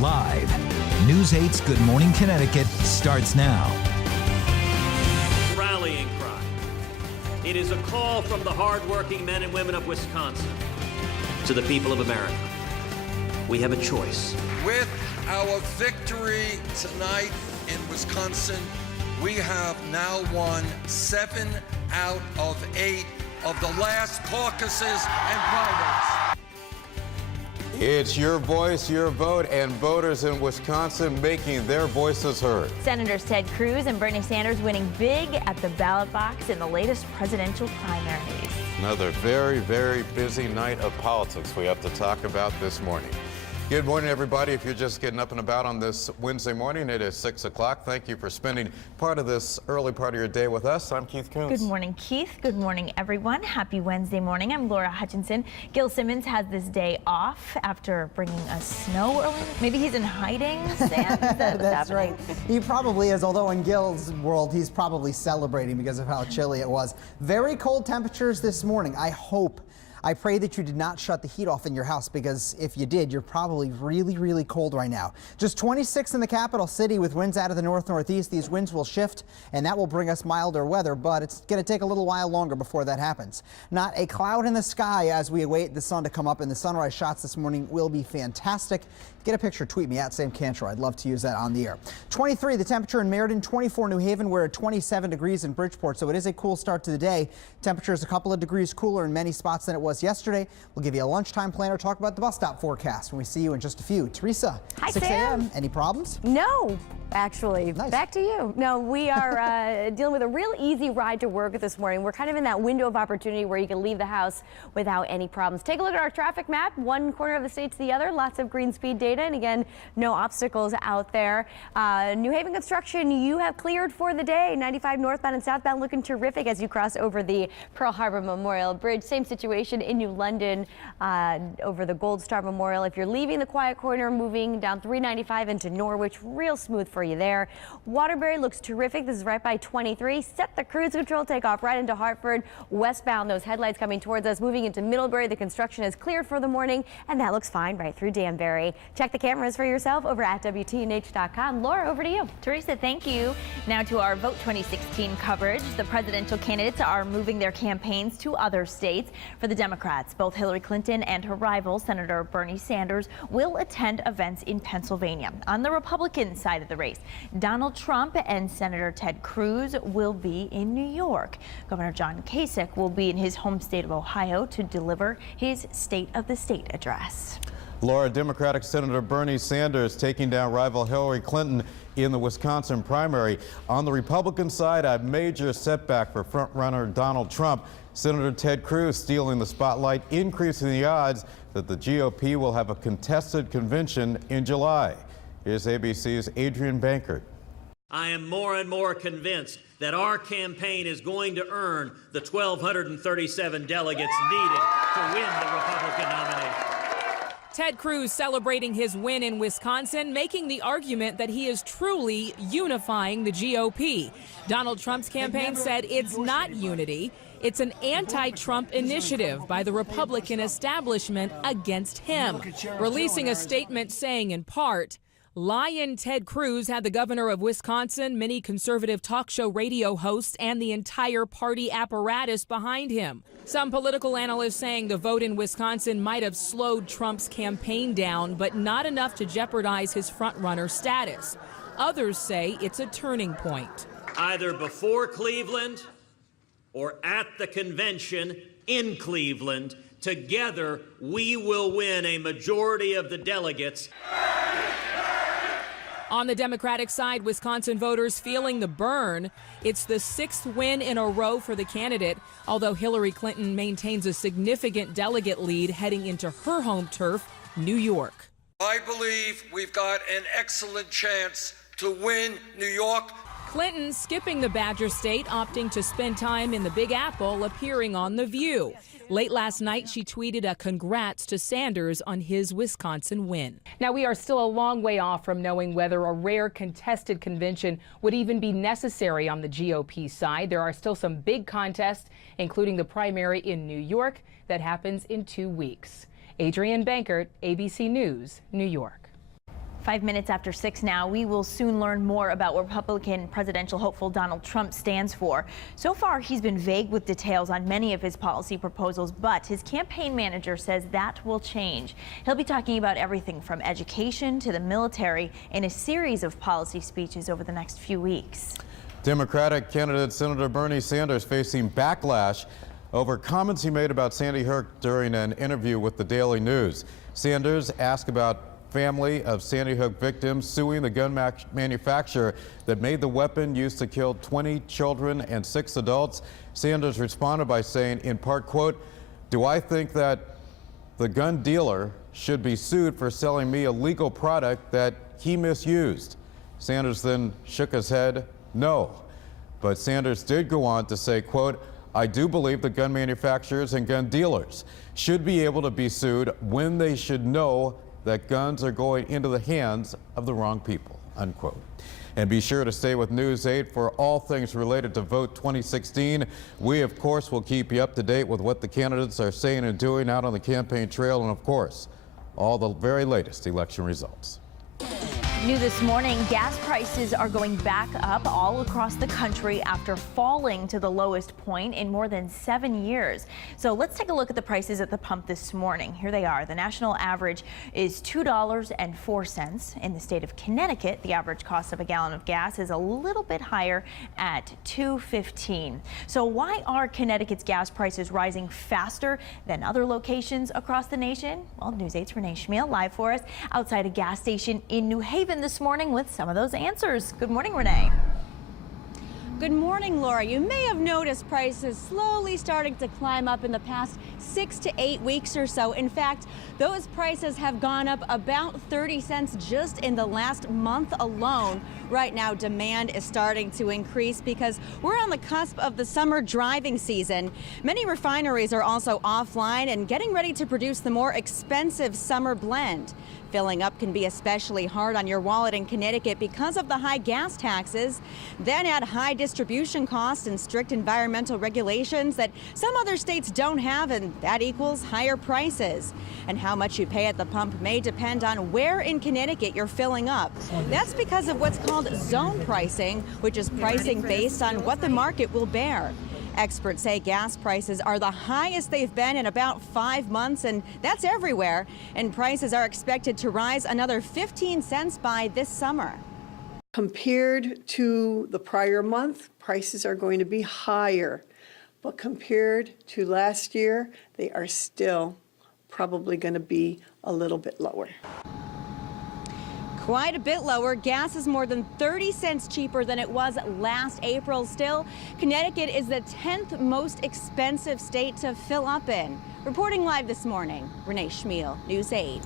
Live, News 8's Good Morning Connecticut starts now. Rallying cry. It is a call from the hardworking men and women of Wisconsin to the people of America. We have a choice. With our victory tonight in Wisconsin, we have now won 7 out of 8 of the last caucuses and primaries. It's your voice, your vote, and voters in Wisconsin making their voices heard. Senators Ted Cruz and Bernie Sanders winning big at the ballot box in the latest presidential primaries. Another very, very busy night of politics we have to talk about this morning. Good morning, everybody. If you're just getting up and about on this Wednesday morning, it is 6 o'clock. Thank you for spending part of this early part of your day with us. I'm Keith Coons. Good morning, Keith. Good morning, everyone. Happy Wednesday morning. I'm Laura Hutchinson. Gil Simmons has this day off after bringing us snow early. Maybe he's in hiding, Sam? That's right. He probably is, although in Gil's world, he's probably celebrating because of how chilly it was. Very cold temperatures this morning. I pray that you did not shut the heat off in your house, because if you did, you're probably really, really cold right now. Just 26 in the capital city with winds out of the north-northeast. These winds will shift, and that will bring us milder weather, but it's going to take a little while longer before that happens. Not a cloud in the sky as we await the sun to come up, and the sunrise shots this morning will be fantastic. Get a picture, tweet me at Sam Cantor. I'd love to use that on the air. 23 the temperature in Meriden, 24 New Haven. We're at 27 degrees in Bridgeport, so it is a cool start to the day. Temperature is a couple of degrees cooler in many spots than it was yesterday. We'll give you a lunchtime planner, talk about the bus stop forecast when we see you in just a few. Teresa, Hi, 6 Sam. a.m. Any problems? No, actually. Nice. Back to you. No, we are dealing with a real easy ride to work this morning. We're kind of in that window of opportunity where you can leave the house without any problems. Take a look at our traffic map. One corner of the state to the other. Lots of green speed data. And again, no obstacles out there. New Haven construction, you have cleared for the day. 95 northbound and southbound looking terrific as you cross over the Pearl Harbor Memorial Bridge. Same situation in New London over the Gold Star Memorial. If you're leaving the quiet corner, moving down 395 into Norwich, real smooth for you there. Waterbury looks terrific. This is right by 23. Set the cruise control, take off right into Hartford. Westbound, those headlights coming towards us. Moving into Middlebury, the construction is cleared for the morning, and that looks fine right through Danbury. Check the cameras for yourself over at WTNH.com. Laura, over to you. Teresa, thank you. Now to our Vote 2016 coverage. The presidential candidates are moving their campaigns to other states. For the Democrats, both Hillary Clinton and her rival, Senator Bernie Sanders, will attend events in Pennsylvania. On the Republican side of the race, Donald Trump and Senator Ted Cruz will be in New York. Governor John Kasich will be in his home state of Ohio to deliver his State of the State address. Laura, Democratic Senator Bernie Sanders taking down rival Hillary Clinton in the Wisconsin primary. On the Republican side, a major setback for frontrunner Donald Trump. Senator Ted Cruz stealing the spotlight, increasing the odds that the GOP will have a contested convention in July. Here's ABC's Adrian Bankert. I am more and more convinced that our campaign is going to earn the 1,237 delegates needed to win the Republican nomination. Ted Cruz celebrating his win in Wisconsin, making the argument that he is truly unifying the GOP. Donald Trump's campaign said it's not unity. It's an anti-Trump initiative by the Republican establishment against him, releasing a statement saying in part, Lion Ted Cruz had the governor of Wisconsin, many conservative talk show radio hosts, and the entire party apparatus behind him. Some political analysts saying the vote in Wisconsin might have slowed Trump's campaign down, but not enough to jeopardize his frontrunner status. Others say it's a turning point. Either before Cleveland or at the convention in Cleveland, together we will win a majority of the delegates. On the Democratic side, Wisconsin voters feeling the burn. It's the 6th win in a row for the candidate, although Hillary Clinton maintains a significant delegate lead heading into her home turf, New York. I believe we've got an excellent chance to win New York. Clinton skipping the Badger State, opting to spend time in the Big Apple, appearing on The View. Late last night, she tweeted a congrats to Sanders on his Wisconsin win. Now, we are still a long way off from knowing whether a rare contested convention would even be necessary on the GOP side. There are still some big contests, including the primary in New York that happens in 2 weeks. Adrian Bankert, ABC News, New York. 5 minutes after 6 now, we will soon learn more about what Republican presidential hopeful Donald Trump stands for. So far, he's been vague with details on many of his policy proposals, but his campaign manager says that will change. He'll be talking about everything from education to the military in a series of policy speeches over the next few weeks. Democratic candidate Senator Bernie Sanders facing backlash over comments he made about Sandy Hook during an interview with the Daily News. Sanders asked about family of Sandy Hook victims suing the gun manufacturer that made the weapon used to kill 20 children and 6 adults. Sanders responded by saying, in part, quote, "Do I think that the gun dealer should be sued for selling me a legal product that he misused?" Sanders then shook his head, no. But Sanders did go on to say, quote, "I do believe the gun manufacturers and gun dealers should be able to be sued when they should know that guns are going into the hands of the wrong people," unquote. And be sure to stay with News 8 for all things related to Vote 2016. We, of course, will keep you up to date with what the candidates are saying and doing out on the campaign trail, and of course, all the very latest election results. New this morning, gas prices are going back up all across the country after falling to the lowest point in more than 7 years. So let's take a look at the prices at the pump this morning. Here they are. The national average is $2.04. In the state of Connecticut, the average cost of a gallon of gas is a little bit higher at $2.15. So why are Connecticut's gas prices rising faster than other locations across the nation? Well, News 8's Renee Schmiel live for us outside a gas station in New Haven this morning with some of those answers. Good morning, Renee. Good morning, Laura. You may have noticed prices slowly starting to climb up in the past 6 to 8 weeks or so. In fact, those prices have gone up about 30 cents just in the last month alone. Right now, demand is starting to increase because we're on the cusp of the summer driving season. Many refineries are also offline and getting ready to produce the more expensive summer blend. Filling up can be especially hard on your wallet in Connecticut because of the high gas taxes. Then add high distribution costs and strict environmental regulations that some other states don't have, and that equals higher prices. And how much you pay at the pump may depend on where in Connecticut you're filling up. That's because of what's called zone pricing, which is pricing based on what the market will bear. Experts say gas prices are the highest they've been in about 5 months, and that's everywhere. And prices are expected to rise another 15 cents by this summer. Compared to the prior month, prices are going to be higher. But compared to last year, they are still probably going to be a little bit lower. Quite a bit lower. Gas is more than 30 cents cheaper than it was last April. Still, Connecticut is the 10th most expensive state to fill up in. Reporting live this morning, Renee Schmiel, News 8.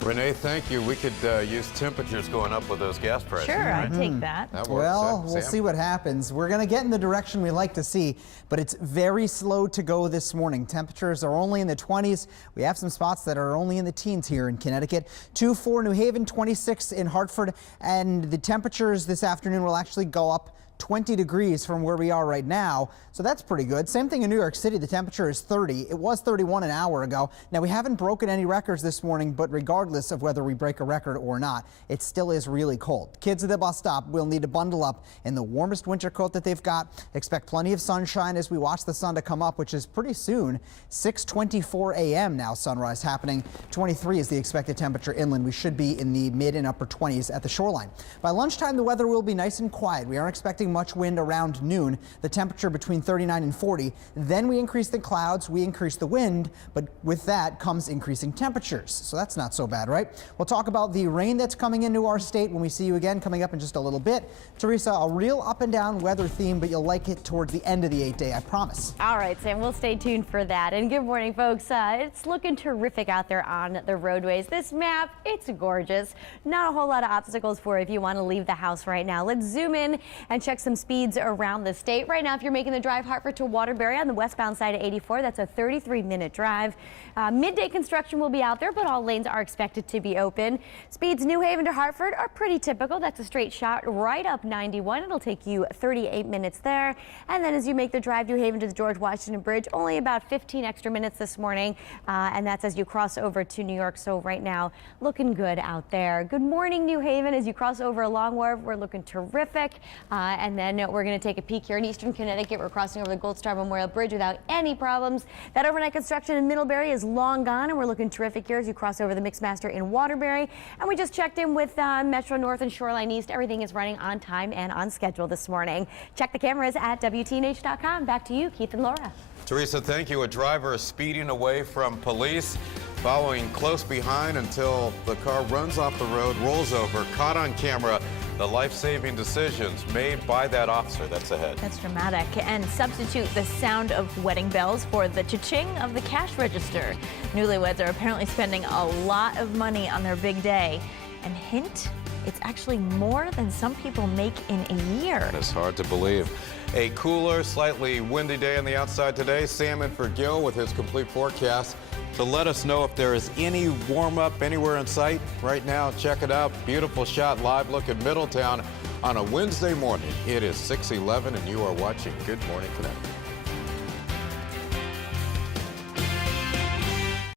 Renee, thank you. We could use temperatures going up with those gas prices. Sure, I'd take that. That works. Well, we'll see what happens. We're going to get in the direction we like to see, but it's very slow to go this morning. Temperatures are only in the 20s. We have some spots that are only in the teens here in Connecticut. 24 New Haven, 26 in Hartford, and the temperatures this afternoon will actually go up 20 degrees from where we are right now, so that's pretty good. Same thing in New York City. The temperature is 30. It was 31 an hour ago. Now, we haven't broken any records this morning, but regardless of whether we break a record or not, it still is really cold. Kids at the bus stop will need to bundle up in the warmest winter coat that they've got. Expect plenty of sunshine as we watch the sun to come up, which is pretty soon. 6:24 a.m. now, sunrise happening. 23 is the expected temperature inland. We should be in the mid and upper 20s at the shoreline. By lunchtime, the weather will be nice and quiet. We aren't expecting much wind around noon. The temperature between 39 and 40. Then we increase the clouds, we increase the wind, but with that comes increasing temperatures. So that's not so bad, right? We'll talk about the rain that's coming into our state when we see you again coming up in just a little bit. Teresa, a real up and down weather theme, but you'll like it towards the end of the 8-day, I promise. All right, Sam, we'll stay tuned for that. And good morning, folks. It's looking terrific out there on the roadways. This map, it's gorgeous. Not a whole lot of obstacles for if you want to leave the house right now. Let's zoom in and check check some speeds around the state. Right now, if you're making the drive Hartford to Waterbury on the westbound side of 84, that's a 33-minute drive. Midday construction will be out there, but all lanes are expected to be open. Speeds New Haven to Hartford are pretty typical. That's a straight shot right up 91. It'll take you 38 minutes there. And then as you make the drive New Haven to the George Washington Bridge, only about 15 extra minutes this morning. And that's as you cross over to New York. So right now, looking good out there. Good morning, New Haven. As you cross over Long Wharf, we're looking terrific. And then we're going to take a peek here in eastern Connecticut. We're crossing over the Gold Star Memorial Bridge without any problems. That overnight construction in Middlebury is long gone, and we're looking terrific here as you cross over the Mixmaster in Waterbury. And we just checked in with Metro North and Shoreline East. Everything is running on time and on schedule this morning. Check the cameras at WTNH.com. Back to you, Keith and Laura. Teresa, thank you. A driver is speeding away from police, following close behind until the car runs off the road, rolls over, caught on camera. The life-saving decisions made by that officer. That's ahead. That's dramatic. And substitute the sound of wedding bells for the cha-ching of the cash register. Newlyweds are apparently spending a lot of money on their big day. And hint, it's actually more than some people make in a year. It's hard to believe. A cooler, slightly windy day on the outside today. Sam in for Gil with his complete forecast to let us know if there is any warm-up anywhere in sight. Right now, check it out. Beautiful shot, live look at Middletown on a Wednesday morning. It is 6:11 and you are watching Good Morning Connecticut.